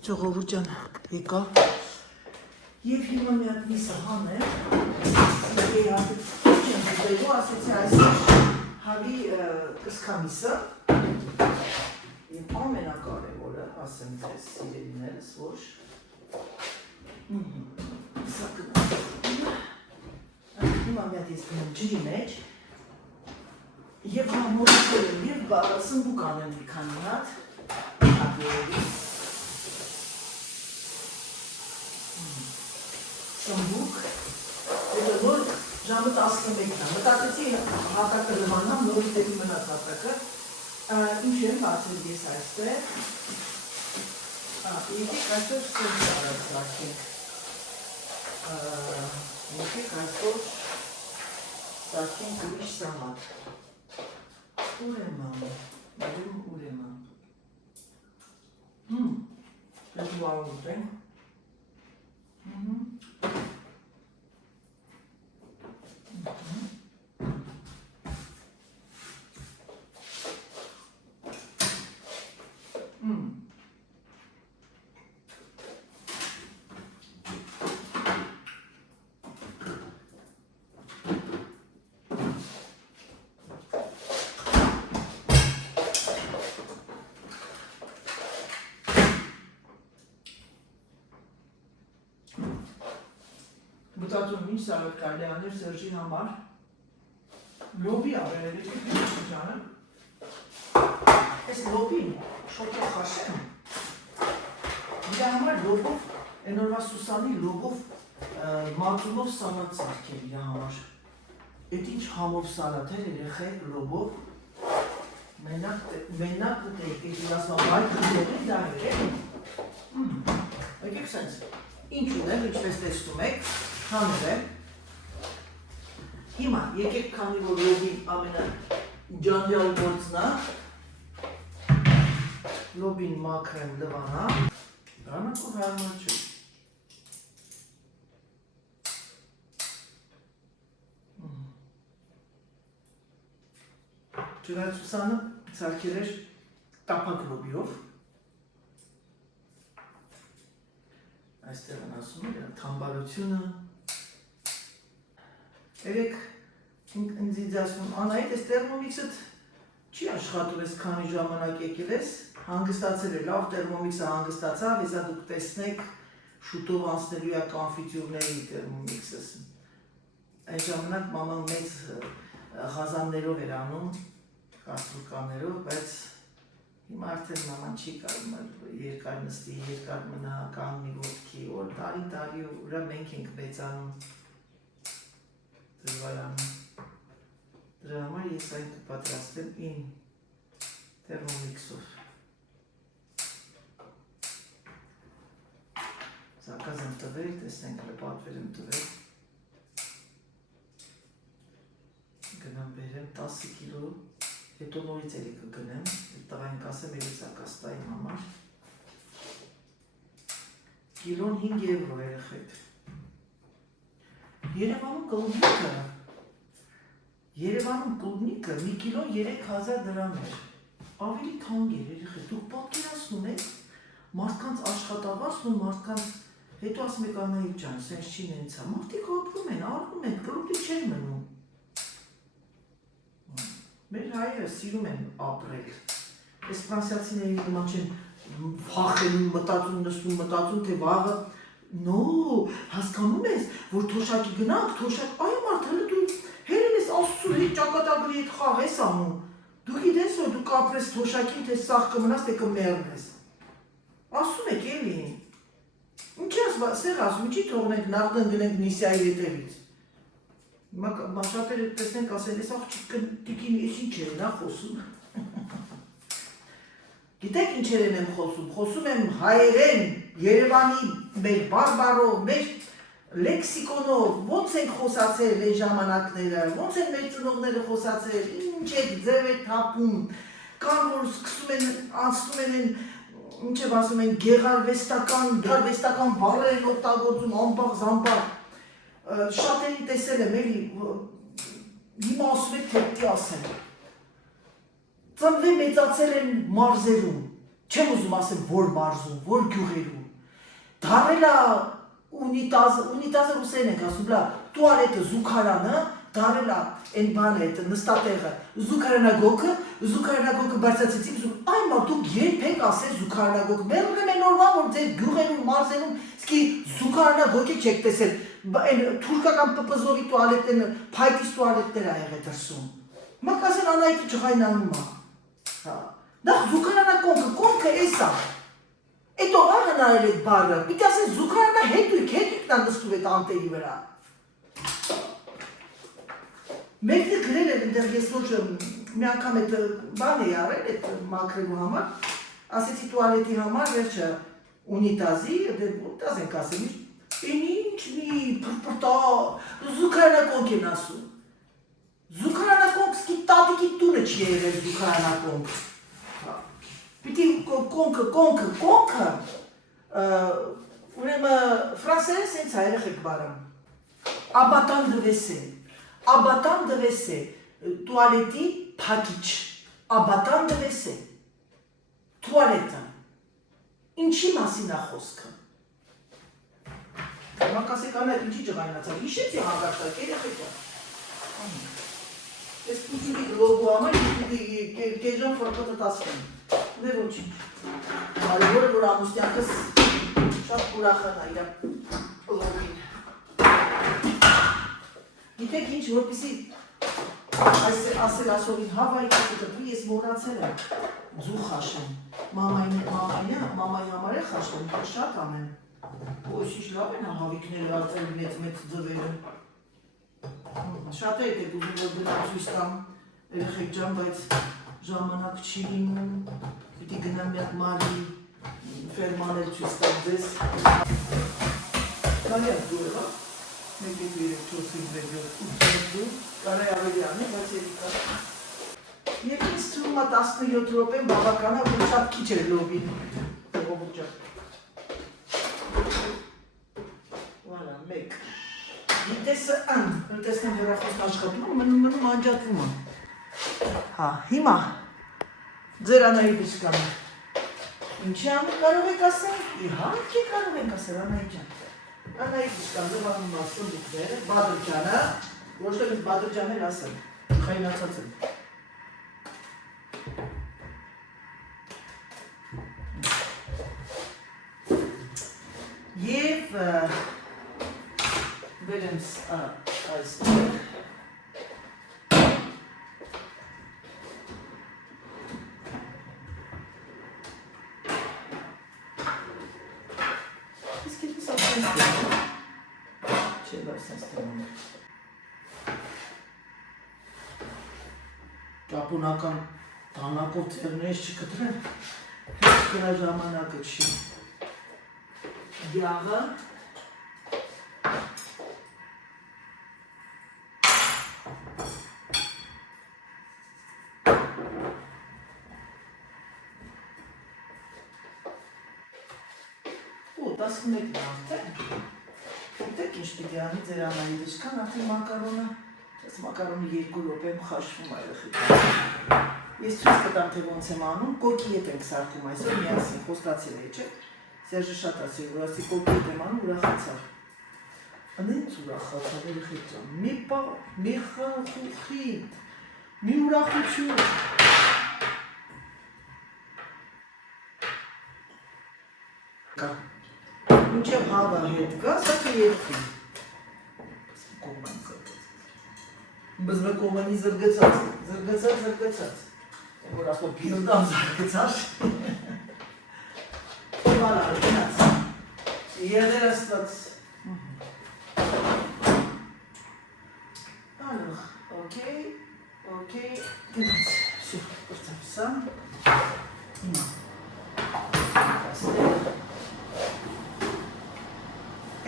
Ժողովուրդ ջան, եկա եւ հիմա մի հատ միսը հանեմ։ Սիրելի հատու ասեցի այսօր հավի կսկամիսը եւ ամենակարևորը ասեմ ձեզ սիրելիներս, որ սա հիմա մի հատ ես գնում ջրի մեջ եւ համոզել եմ եւ սմբուկ անեմ մի քանի հատ Սմբուկ, հետո նոր ժամը 11-ն է, մտածեցի հատակը լվանամ, նորից դեպի մնաց հատակը, ինչ եմ բացել ես այստեղ, եկեք այսօր սուրճ արած սարքենք, եկեք այսօր սարքենք ուրիշ սամատ, ուր եմ անում, ուր եմ անում, դեպի վարուտ ենք, Մտածում ինչ սարոտ կարելի աներ Սերժի համար լոբի արել ջանը այս լոբին շոկը խաշեմ իր համար լոբով էնորվա Սուսանի լոբով մածունով սալատ սարքել իր համար էդ ինչ համով սալատ էր երեխեք լոբով մենակ ուտեիք էդ իր ասմա բայք ուտեիք դա էր եկեք սենց ինչ ունեմ, ինչպես տեսնում եք հանել եմ, հիմա եկեք քանի որ լոբի ամենաջանյալ գործն է, լոբին մաքրեմ լվանա, դրանով հարմար չէ։ Չնայած Սուսանը սարքել էր տափակ լոբիով, այստեղ են ասում էր թամբարությունը Երեք ինձ ասում, Անահիտ, ես տերմոմիքսըդ չի աշխատում ես քանի ժամանակ եկել ես, հանգստացել է, լավ տերմոմիքսը հանգստացավ, հեսա դուք տեսնեք շուտով անցնելու է կոնֆիտյուրների տերմոմիքսս։ Այն ժամանակ մաման մեծ խազաններով էր անում, կաստրուկաներով, բայց հիմա արդեն մաման չի կարում երկար նստի, երկար մնա, կանգնի ոտքի, որ տարի ուրա մենք ենք մեծանում դրվարանում։ Դրա համար ես այն կպատրաստեմ իմ տերմոմիքսով։ Զակազ եմ տվել, տեսնենք պատվեր եմ տվել։ Գնամ բերեմ 10 կիլո, հետո նորից էլի կգնեմ, տղային կասեմ էլի զակազ տա իմ համար։ Կիլոն 5 եվրո երեխեք։ Երևանում կլուբնիկը մի կիլոն 3000 դրամ էր, ավելի թանկ էր երեխեք, դուք պատկերացնում եք, մարդկանց աշխատավարձն ու մարդկանց, հետո ասում եք Անահիտ ջան, սենց չի նենցա, մարդիկ ապրում են, արնում են, կլուբնիկ չեն մնում։ Մեր հայերը սիրում են ապրել, ես ֆրանսիացիների նման չեն վախենում, մտածում, թե վաղը Նո, հասկանում ես, որ թոշակի գնանք, թոշակ, այ մարդը դու հերին ես աստծու հետ ճակատագրի հետ խաղ ես անում, դու գիտես, որ դու կապրես թոշակին, թե սաղ կմնաս, թե կմերնես, ասում եք էլի, ինչ սեղ ասում, ինչի թողնենք նախդն գնենք նիսյայի հետևից, մաշատերը տեսնենք ասել, ես աղջիկ տիկին ես ինչ էր նա խոսում, Գիտեք ինչերեն եմ խոսում եմ հայերեն, Երևանի մեր բարբարով, մեր լեքսիկոնով, ոնց ենք խոսացել այն ժամանակները, ոնց են մեր ծնողները խոսացել, ինչ է ձև է թափում, կան որ սկսում են, անցնում են, ինչ եմ ասում են, գեղարվեստական բառեր են օգտագործում, ամբաղ, զամբաղ, շատերի տեսել եմ էլի, հիմա ասում եք թե պիտի ասեմ, ծնվել մեծացել են մարզերում, Չեմ ուզում ասեմ, որ մարզում, որ գյուղերում։ Դարել է ունիտազը ռուսերեն ենք ասում, լավ, տուալետը, զուգարանը, դարել է այն բանը, այդ նստատեղը, զուգարանագոգը բարձրացեցիք, այ մա դուք երբեք ասես զուգարանագոգ, մերում եմ օրվա, որ ձեր գյուղերում, մարզերում, սկի զուգարանագոգի չեք տեսել, այն թուրքական պպզովի տուալետները, փայտից տուալետներ ա եղել դրսում։ Մա կասեն Անահիտը ջղայնանում ա։ Նախ զուգարանագոգը էս ա։ Այդ ով ա հնարել այդ բառը, պիտի ասեն զուգարանա հետույքն ա նստում այդ անտերի վրա։ Մեկը գրել էր ընդեղ ես ոչ մի անգամ այդ բան էի արել, այդ մաքրելու համար, ասեցի տուալետի համար, վերջը ունիտազի, ունիտազ ենք ասել, են ինչ մի պրպրտա, զուգարանագոգ են ասում։ Զուգարանագոգ սկի տատիկի տունը չի եղել զուգարանագոգ։ Պիտի կոնքը, ուրեմն ֆրանսերեն սենց ա երեխեք բարը, աբատան դվես է, տուալետի փակիչ, աբատան դվես է, տուալետը, ինչի մասին ա խոսքը։ Մակասեկանա ինչի ջղայնացավ, իշեցի հանգարտակ, երեխեք ա։ Ես պուտիվի լոգու համար, կեժան ֆորպոտը տասկեն, դե ոչինչ։ Որը որ ամուսնյակս շատ ուրախանա իրա լոգին։ Գիտեք ինչ, որպիսի ասել ասորին հավայի կտպի, ես մորացել եմ ձու խաշեմ, մամայի համար է խաշեմ, շատ ամեն, ոչինչ լավ են հավիքները արձել մեծ ձվերը, շատ է եք ուզում որ գնամ ցույց տամ երեխեք ջան, բայց ժամանակ չի լինում, պիտի գնամ մի հատ մարի ֆերմանել ցույց տամ ձեզ։ Կարի ա դու եղա, 1, 2, 3, 4, 5, 6, 7, 8 կարի ավելի անի, բայց երիկա։ Եվ ինձ թվում ա 17 րոպեն բավականա, որ շատ քիչ էր լոբին, ողոք ջան։ Voilà, մեկ։ Գիտեսը ան, որ տեսնեմ հեռախոսն աշխատում, մնում անջատվում ա։ Հա, հիմա, ձեր Անահիտը չկան։ Ինչի անում կարող եք ասել, իհարկե կարող եք ասել Անահիտ ջան։ Անահիտը չկան, ձեր անում ասում դուքները, Բադր ջանը, ոչ թե ես Բադր ջան էլ ասեմ, խայնացած եմ։ Եվ վերեմ այստեղ։ Իսկ եթե սա սենց դեմ, չէ լավ սենց դեմ։ Ճապոնական տանակով ծերներս չկտրեն, հետ կրա ժամանակը չի։ Յաղը ու 11 արդեն գիտեք ինչ պիտի անի ձեր Անահիտը չկան արդեն մակարոնը ես մակարոնը 2 րոպեմ խաշվում ա երեխեք ես ցույց կտամ թե ոնց եմ անում կոկի հետ ենք սարքում այսօր միասին խոստացել էի չէ Սերժը շատ ասի որ ասի կոկի հետ եմ անում ուրախացավ Անենց ուրախացավ երեխեք ջան մի պա մի խախուխիտ մի ուրախություն կա Մինչև հավը հետ կա, սա թե երկրի Բզմեկոմանի զրգծած որ ասպո բիրդամ զրգծար Վալա, գնաց Եղեր աստված Alors, ok, գնաց Всё, պրծավ սա Հիմա Աստեղ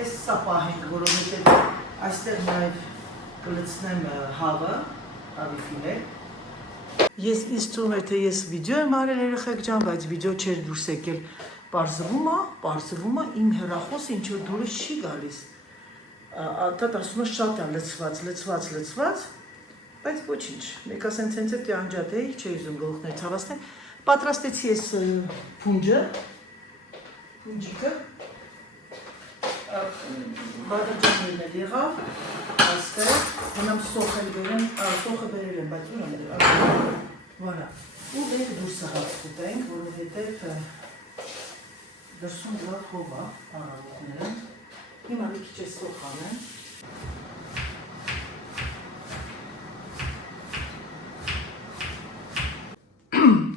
Ես սա պահենք, որովհետև այստեղ նաև կլցնեմ հավը, հավի ֆիլե։ Ես ինձ թվում է, թե ես վիդեո եմ արել երեխեք ջան, բայց վիդեո չէր դուրս եկել։ Պարզվում է իմ հեռախոսը ինչ որ դուրս չի գալիս։ Դա ասում է շատ է լցված, բայց ոչինչ։ Մեկ ասեն ցենց է անջատ էի, չէի ուզում գլուխներ ցավացնել, Պատրաստեցի ես փունջիկը, բադրջաններն էլ եղավ, աստեղ, հնամ սոխը բերել եմ, բայց ունեմ էլ, վարա, ու վեք դուրսը հաց կուտենք, որովհետև դրսում լավ հով է առավոտները, հիմա մի քիչ է սոխ անեմ,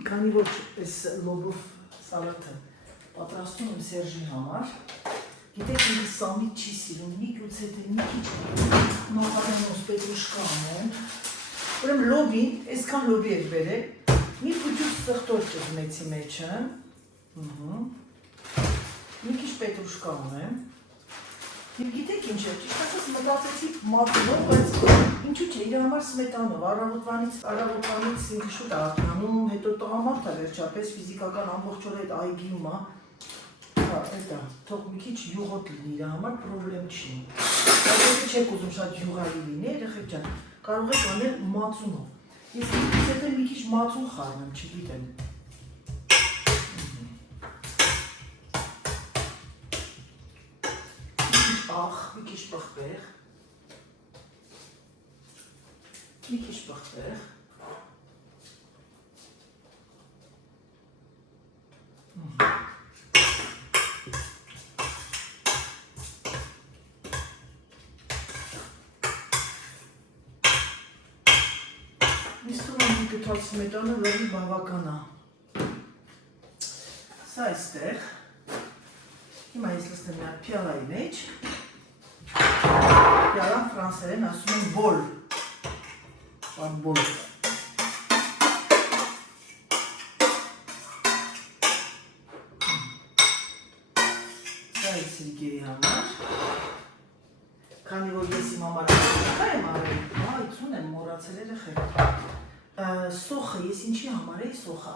քանի որ այս լոբով սալատը պատրաստում եմ Սերժի համար, գիտեք ինքը սամիտ չի սիրում, մի գուցե թե մի քիչ մաղարենոս պետրուշկա անեմ, ուրեմն լոբին, այսքան լոբի եք բերել, մի փուջուց սխտոր ճզմեցի մեջը, մի քիչ պետրուշկա ունեմ, և գիտեք ինչ է, ճիշտ ասած մտածեցի մատունով, բայց ինչու չէ, իր համար սմետանով, առավոտվանից ինքը շուտ է արթնանում, հետո տղամարդ է վերջապես, ֆիզիկական ամբողջ օր այդ այգիում է, էտա, թող մի քիչ յուղոտ լինի իր համար, պրոբլեմ չի։ Բայց եթե չեք ուզում շատ յուղալի լինի, երեխեք ջան, կարող եք անել մածունով։ Ես եթե մի քիչ մածուն խառնեմ, չգիտեմ։ Մի քիչ պղպեղ, մի քիչ պղպեղ, Ինձ թվում է մի գտած սմետանը լավի բավական է։ Սա այստեղ, հիմա ես լսնեմ միակ փյալայի մեջ, Պյալան ֆրանսերեն ասում են բոլ, բան բոլ։ Սա է սիրկերի համար, քանի որ ես իմ համար աղետակա եմ արել, այցուն եմ մորացել երեխեք։ Սոխը, ես ինչի համար էի սոխը,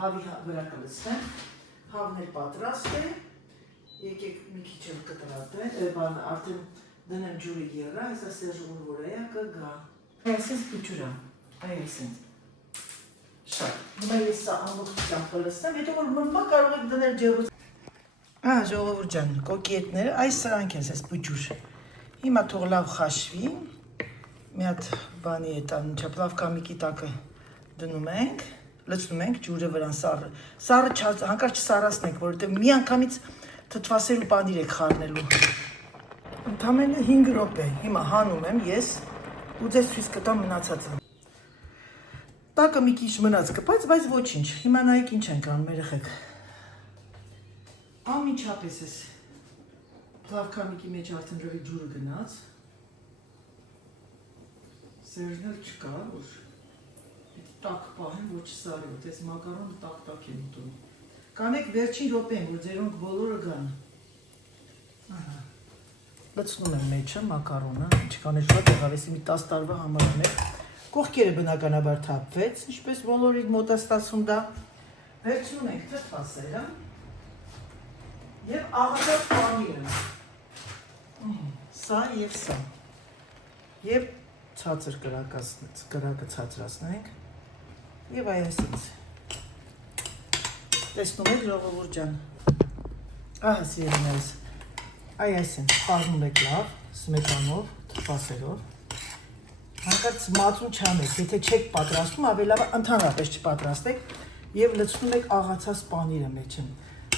հավի վրա կլսնեմ, հավն էլ պատրաստ է, եկեք մի քիչ եմ կտրատել, արդեն դնեմ ջուրի եղա, այսա Սերժուն որ է կգա։ Այսենց պուչուրա, այսենց։ Շատ, հիմա ես սա ամբողջությամբ կլսնեմ, հետո որ մնմա կարող եք դնել ջերուց։ Ժողովուրդ ջան, կոկետները, այս սրանք են սես պուչուր։ Հիմա թող լավ խաշվի, մի հատ բանի է տան, չապլավ կամիկի տակը դնում ենք, լծնում ենք ջուրը վրան սառը։ Սառը հանկարծ չսառացնենք, որովհետև մի անգամից թթվասեր ու պանիր եք խառնելու։ Ընդամենը 5 րոպե, հիմա հանում եմ ես ու ձեզ ցույց կտամ մնացածը։ Տակը մի քիչ մնաց կպած, բայց ոչինչ։ Հիմա նայեք ինչ ենք անում երեխեք։ Անմիջապես էս պլավկամիկի մեջ արդեն լրի ջուրը գնաց։ Սերժն էլ չկա, որ տակ պահեմ, որ չսարի, որ տես մակարոնը տակ են ուտում։ Կանեք վերջին րոպեն, որ ձերոնք բոլորը գան։ Լցնում եմ մեջը մակարոնը, չկաներ շատ եղավ, եսի մի 10 տարվա համար եմ եք։ Կողքերը բնականաբար թափվեց, ինչպես բոլորի մոտ է ստացվում դա։ Վերցնում ենք թթվասերը և աղատած պանիրը։ Սա և սա։ Եվ ցածր կրակը ցածրացնենք և այսպես։ Տեսնում եք ժողովուրդ ջան։ Ահա սիրելիներս։ Այսպես խառնում եք լավ, սմետանով, թթվասերով։ Հանկարծ մածուն չանեք, եթե չեք պատրաստում, ավելի լավ ընդհանրապես չպատրաստեք և լցնում եք աղացած պանիրը մեջը։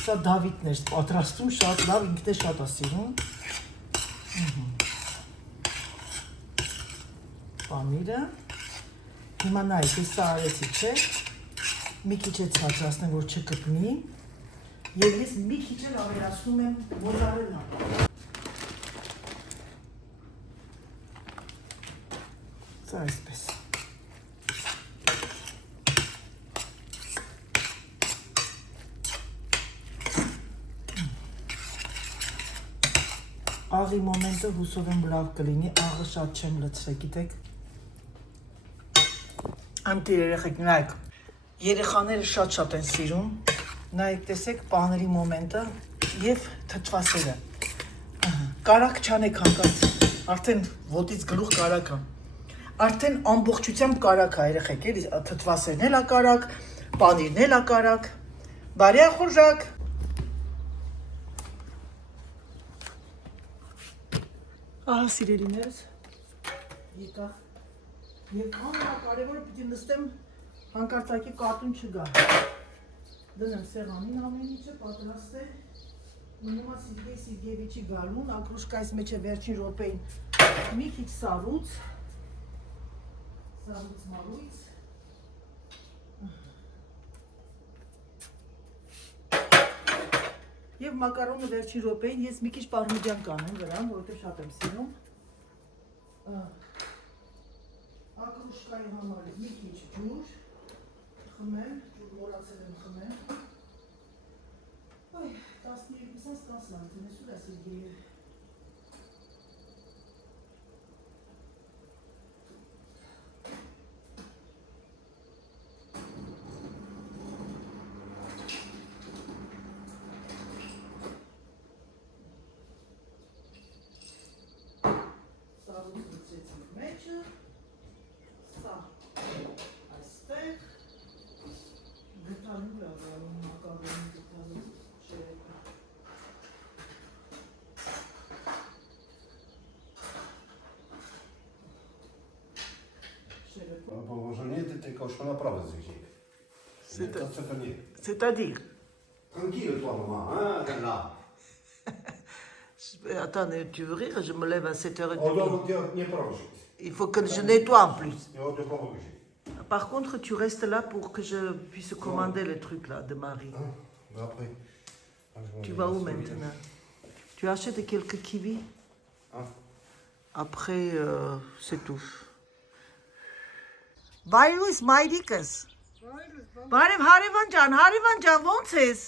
Սա Դավիթն էր պատրաստում, շատ լավ, ինքն է շատ է սիրում։ Պանիրը։ Հիմա նայեք, ես սա արեցի, չէ՞։ Մի քիչ է ցածրացնեմ, որ չկպնի։ Եվ ես մի քիչ էլ ավելացնում եմ մոզարելա։ Սա այսպես։ Աղի մոմենտը հուսով եմ լավ կլինի, աղը շատ չեմ լցրել, գիտեք։ Անտիր երեխեք, նայեք, երեխաները շատ են սիրում, նայեք տեսեք պաների մոմենտը և թթվասերը։ Կարակ չանեք հանկարծ, արդեն ոտից գլուխ կարակ է։ Արդեն ամբողջությամբ կարակ է երեխեք, թթվասերն էլ է կարակ, Պանիրն էլ ակարակ։ Բարյա խորժակ։ Ահա սիրելիներս, եկա։ Եվ ամենակարևորը պիտի նստեմ հանկարծակի կատուն չգա։ Դնեմ սեղանին ամեն ինչը պատրաստ է։ Մնում է Սերգեյ Սերգեյևիչի գալուն, ակրուշկայից մեջ է վերջին րոպեին մի քիչ սառույց մարույց։ Եվ մակարոնը վերջին րոպեին ես մի քիչ պարմիջան կանեմ վրան, որովհետև շատ եմ սիրում։ Ակրուշկայի համար մի քիչ ջուր խմեմ, ջուր մոռացել եմ խմեմ։ Այ 12-ից 10 լանթին է սուր է Սերգեյը։ Положение ты кошка направо зайти. Это нет. C'est-à-dire? Tranquille toi maman, hein, là. Attends, tu veux rire? Je me lève à 7h30. On doit vous dire не прожить. Il faut que je nettoie en plus. Et on doit pas bouger. Par contre, tu restes là pour que je puisse commander les trucs là de Marie. Après. Tu vas où maintenant? Tu achètes quelques kiwis? Après, c'est tout. Վայրույս մայրիկս։ Բարև Հարևան ջան, ո՞նց ես։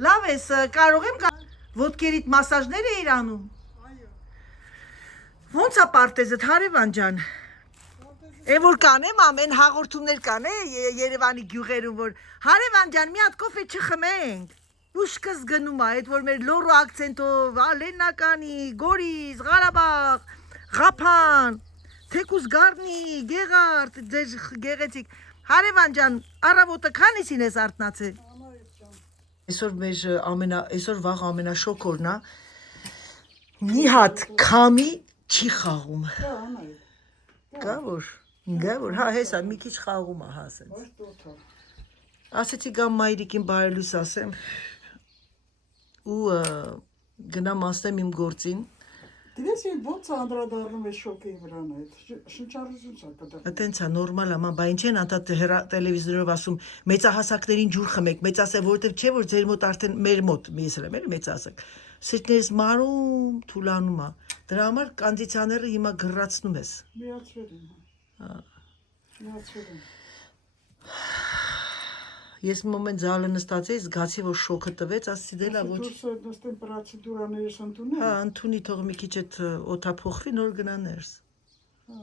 Լավ ես, կարող եմ ոտքերիդ մասաժներ էիր անում։ Ո՞նց է պարտեզդ Հարևան ջան։ Է որ կանեմ ամեն հաղորդումներ կան Երևանի գյուղերում որ Հարևան ջան մի հատ կոֆե չխմենք։ Ուշքս գնում է այդ որ մեր լոռու ակցենտով, Լեննականի, Գորիս, Ղարաբաղ, Ղափան Թեկուս գարնի, գեղարդ, ձեր գեղեցիկ։ Հարևան ջան, առավոտը քանիսին ես արթնացել։ Այսօր վաղ ամենաշոկորն է։ Մի հատ քամի չի խաղում։ Գավոր, հա, հեսա մի քիչ խաղում է, հա, ասենց։ Ասեցի գամ մայրիկին բարելույս ասեմ ու գնամ ասեմ իմ գործին։ Դες ո՞նց անդրադառնում է շոկի վրան այդ շնչառություն է կդա։ Այդտենց է նորմալ է, բա ինչ են անդա տելևիզորով ասում մեծահասակներին ջուր խմեք, մեծասը որովհետև չէ որ ձեր մոտ արդեն մեր մոտ, ես էլ եմ մեծահասակ։ Սիրտներս մարում, թուլանում է։ Դրա համար կոնդիցիոները հիմա գրացնում ես։ Միացրել եմ։ Հա։ Միացրել եմ։ Ես մի մոմենտ զալը նստած էի, զգացի որ շոկը տվեց, ասեցի դե լավ ոչ։ Դուք նստեն պրոցեդուրաներս ընդունել։ Հա, ընդունի թող մի քիչ այդ օթափողվի նոր գնա ներս։ Հա։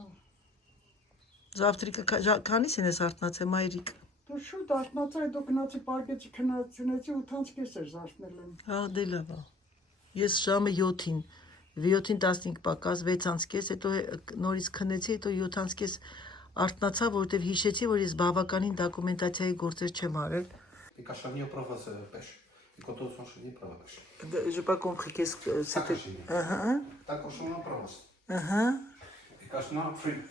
Завтрակը քանիսին ես արթնացել մայրիկ։ Դու շուտ արթնացա, դու գնացի պարկեցի քնացնեցի 8:30 էր զարթնել եմ։ Հա, դե լավ է։ Ես ժամը 7-ին 7:15 պակաս 6:30, հետո նորից քնեցի, հետո 7:30 արթնացա, որովհետև հիշեցի, որ ես բավականին դոկումենտացիայի գործեր չեմ արել։ Կաշավնիո պրովասը պեշ։ Կոտոցոն շնի պրովասը։ J'ai pas compris qu'est-ce que c'était. Так ошона пrovas. Ага. Кашна фри.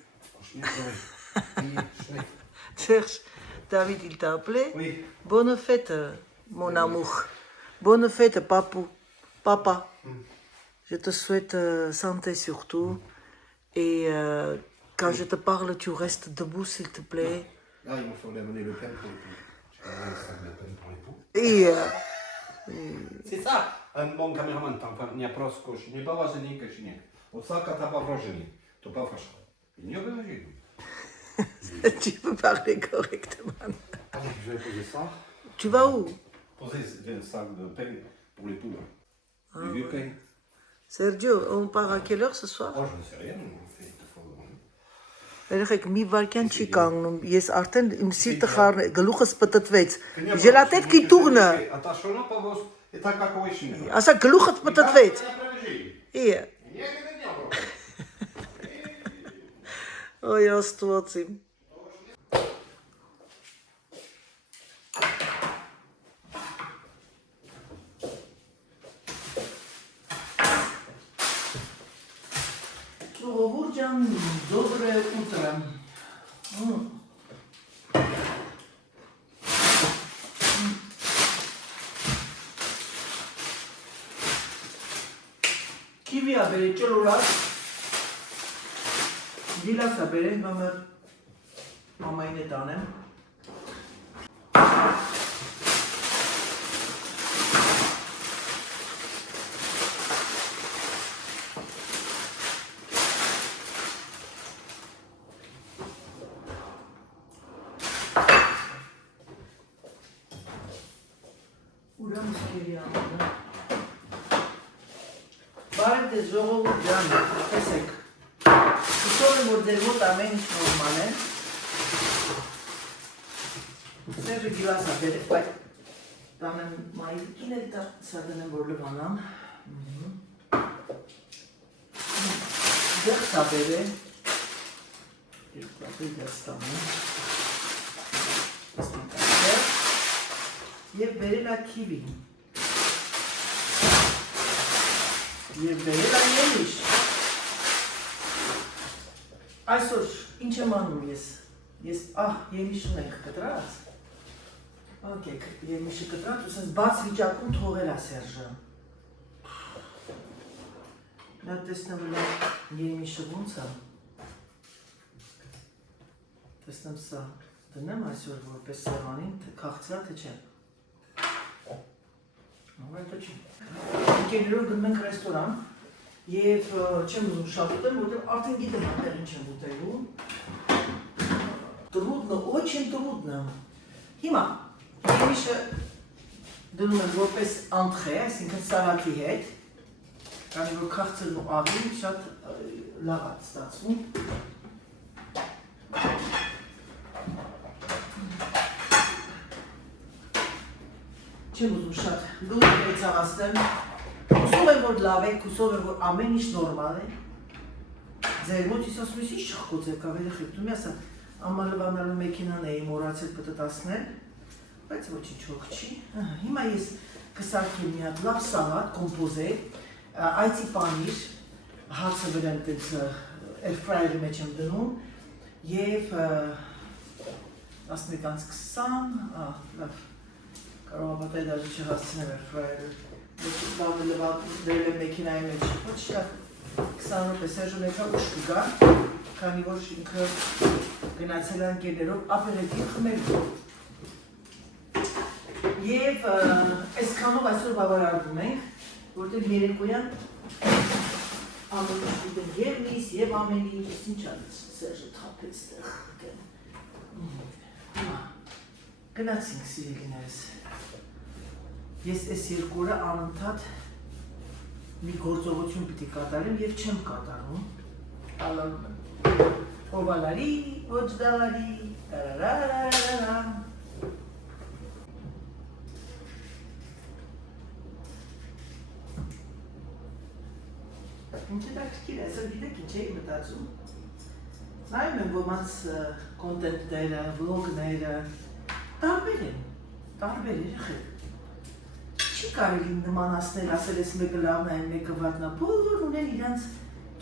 Cherche. David, il t'a appelé? Oui. Bonne fête, mon amour. Bonne fête, papou. Papa. Je te souhaite santé surtout. Et quand je te parle, tu restes debout, s'il te plaît. Ah, il me faut amener le pain pour l'époux. Je vais amener le pain pour l'époux. Et C'est ça, un bon caméraman, не просто не поважный, конечно. Вот ça, quand t'as pas вражение, то pas фашка. Il n'y a pas de tu peux parler correctement. Allez, je vais poser ça. Tu vas où? Poser le sac de pain pour les poudres. Du vieux pain. Sergio, on part à quelle heure ce soir? Oh, je ne sais rien. Երեխեք մի վարքյան չի կանգնում, ես արդեն իմ սիրտը խառն գլուխս պտտվեց, ժելատետքի տուղնը, ասա գլուխս պտտվեց, ոյ աստված իմ, Sebastian, доброе утро. Kiwi abere çolurlar. Dilas abere numar mamayne tanem. Uranus geliyor. Բարև ձեզ ժողովուրդ ջան, տեսեք, հուսով եմ, որ ձեր մոտ ամեն ինչ նորմալ է, Սերժը գիլաս աբերեք, բայց տանեմ մայրիկին էլ սա դնեմ, որ լվանամ, դեղս աբեր է, երկու ապեր դեղս տանեմ, և բերել ա քիվին, Եվ բերել այն ելիշ, այսօր ինչ եմ անում ես, ելիշ ունենք կտրած, ակեք ելիշը կտրած, ուսենց բաց վիճակում թողել ա Սերժը, նա տեսնեմ ելիշը ոնց ա, տեսնեմ սա, դնեմ այսօր որպես սեղանին, քաղցրա թե չեմ, Այդ չի։ Ընկերներով գնում ենք ռեստորան և չեմ ուզում շատ ուտեմ, որտեղ արդեն գիտեմ այնտեղ ինչ եմ ուտելու։ Трудно, очень трудно։ Հիմա ելիշը դնում եմ որպես անթղե, այսինքն սալատի հետ, քանի որ քաղցրն ու աղին շատ լավ է ստացվում։ Չեմ ուզում շատ լուր մեծանացնեմ, հուսով եմ, որ լավ եք, հուսով եմ, որ ամեն ինչ նորմալ է, ձեր մոտ ես ասում ես ինչ չխկոց եք ավելի խիպտում, ես ամալվանալու մեքինան էի մորացել պտտասնել, բայց ոչինչ հոգ չի, հիմա ես կսարքեմ մի հատ լավ սալատ, կոմպոզե, այցի պանիր, հացը վրան տենց airfryer-ի մեջ եմ դնում և 11:20, լավ, կարող ապատայի դաժի չհասցնեմ airfryer-ը, լավ դրել եմ մեքինայի մեջ, ոչ շատ 20 րոպե Սերժը մեկ ուշ կգա, քանի որ ինքը գնացել է ընկերներով ապերետիվ խմելու։ Եվ այսքանով այսօր բավարարվում ենք, որտեղ երեկոյան ամեն ինչ դիտեմ և միս, և ամեն ինչ, ինչ անց Սերժը թափեց տեղ դեմ։ Գնացինք սիրելիներս։ Ես այս երկու օրը անընդհատ մի գործողություն պիտի կատարեմ և չեմ կատարում։ Ալալում եմ։ Հովալարի, ոչ դալարի, տարարարարարարա։ Ինչ է դակրքիր, այսօր գիտեք ինչ էի մտածում։ Նայում եմ ոմանց կոնտենտները, վլոգները, տարբեր են, տարբեր երեխեք։ Չի կարելի նմանացնել, ասել ես մեկը լավն է, մեկը վատն է, բոլոր ունեն իրանց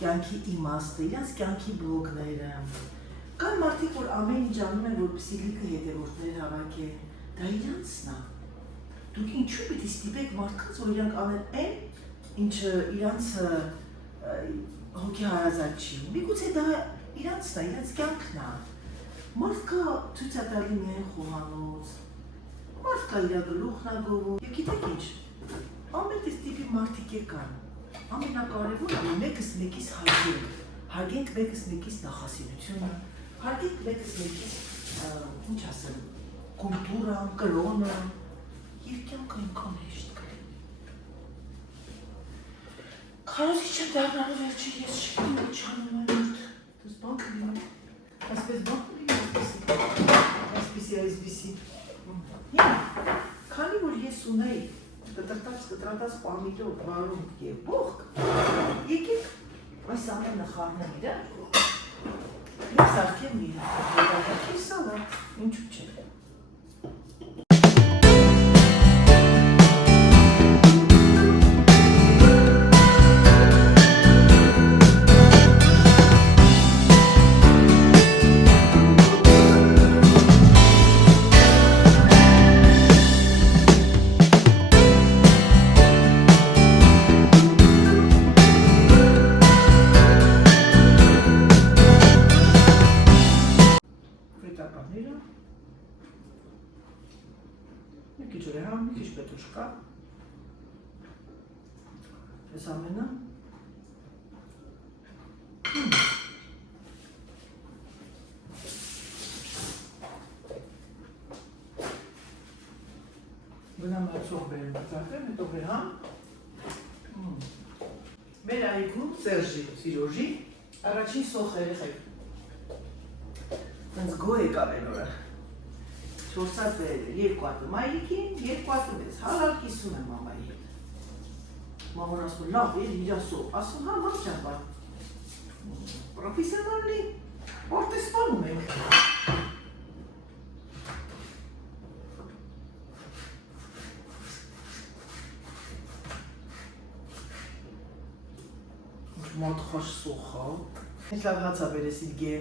կյանքի իմաստը, իրանց կյանքի բլոգները։ Կան մարդիկ, որ ամեն ինչ անում են, որպեսզի լիքը հետևորդներ հավաքեն, դա իրանցն է։ Դուք ինչու պիտի ստիպեք մարդկանց, որ իրանք անեն այն, ինչը իրանց հոգի հարազատ չի։ Միգուցե դա իրանցն է, իրանց կյանքն է։ Մարդ կա ցույց է տալի միայն խոհանոց, մարդ կա իր գլուխն է գովում, և գիտեք ինչ, ամեն տես տիպի մարդիկ կան, ամենակարևորը մեկս մեկիս հարգենք մեկս մեկիս նախասիրությունը, հարգենք մեկս մեկիս, ինչ ասեմ, կուլտուրան, կրոնը, և կյանքը ինքան հեշտ կլինի։ Քարոզի չեմ դառնալու վերջը, ես չգիտեմ ինչ անում եմ ուրդ, դուս բանք լինի, այսպես բանք լինի, այսպիսի, քանի որ ես ունեի կտրտած պամիդոր, բարունք և բոխք, եկեք այս ամենը խառնել իրար, և սարքեմ մի հետագակիր սալատ, ինչու չէ։ Այս ամենը։ Գնամ այցող բերեմ բծակեմ, հետո բերհամ։ Մեր այգում Սերժի, Սիրոժի, առաջին սոխ երեխեք։ Հենց գո եկավ են օրը։ 4-ած բերել է 2 հատ մայիկին, 2 հատ մեզ, հալալ կիսում եմ մամայի հետ։ Մամոն ասում լավ էր իրա սոխ, ասում հա մամ ճան բար։ Պրոֆեսիոնալի որտե սպանում ենք։ Մոտ խոշ սոխա, հենց լավ հացա բերեսիտ գե։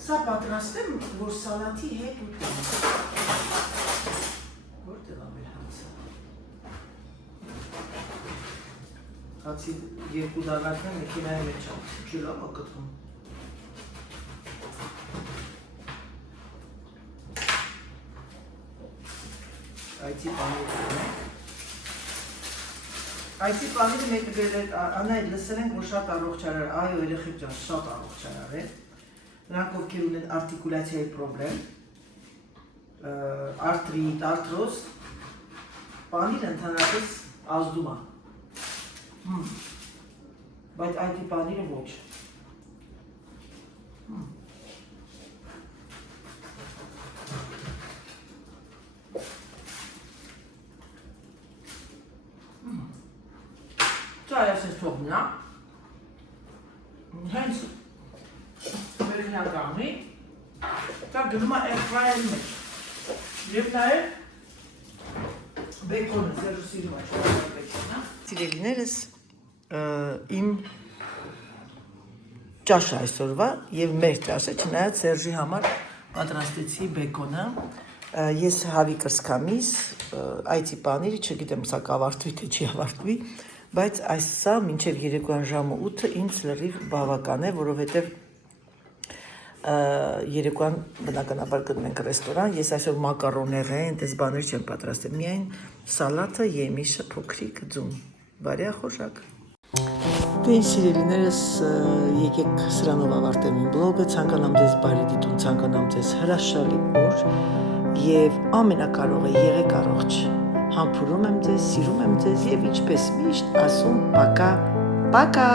Սա պատրաստեմ, որ սալատի հետ ուտեմ։ Որտեղ ամեր հացը։ Հացի 2 դարակն մեքենայի մեջ եմ, չի լավ ակտվում։ Այցի պանիրը է։ Այցի պանիրը մեկը բերել, անայդ լսել ենք, որ շատ առողջարար, այո երեխեք ջան, շատ առողջարար է։ Նրանք ովքեր ունեն արտիկուլյացիայի պրոբլեմ, արտրիտ, արտրոզ, պանիրը ընդհանրապես ազդում է։ Բայց այդի պանիրը ոչ։ Ճայ ասես թողնա, հենց վերնյա կաղնի, կա գնում է էրֆրայերի մեջ, և նաև բեկոնը, Սերժը սիրում է չորակար բեկոնը։ Սիրելիներս իմ ճաշը այսօրվա և մեր ճաշը, չնայած Սերժի համար պատրաստեցի բեկոնը, ես հավի կրսկամիս, այցի պանիրը, չգիտեմ սա կավարտվի, թե չի ավարտվի, բայց այս սա մինչև երեկոյան ժամը 8-ը ինձ լրիվ բավական է, որովհետև երեկոյան բնականաբար գնում ենք ռեստորան, ես այսօր մակարոներ են, տես բաներ չեմ պատրաստել, միայն սալատը, եմիշը, փոքրիկ ձուն, բարյա խոշակ։ Դե ինչ սիրելիներս, եկեք սրանով ավարտեմ իմ բլոգը, ցանկանամ ձեզ բարի դիտում, ցանկանամ ձեզ հրաշալի օր և ամենակարողը եղեք առողջ, համբուրում եմ ձեզ, սիրում եմ ձեզ և ինչպես միշտ ասում պակա, պակա։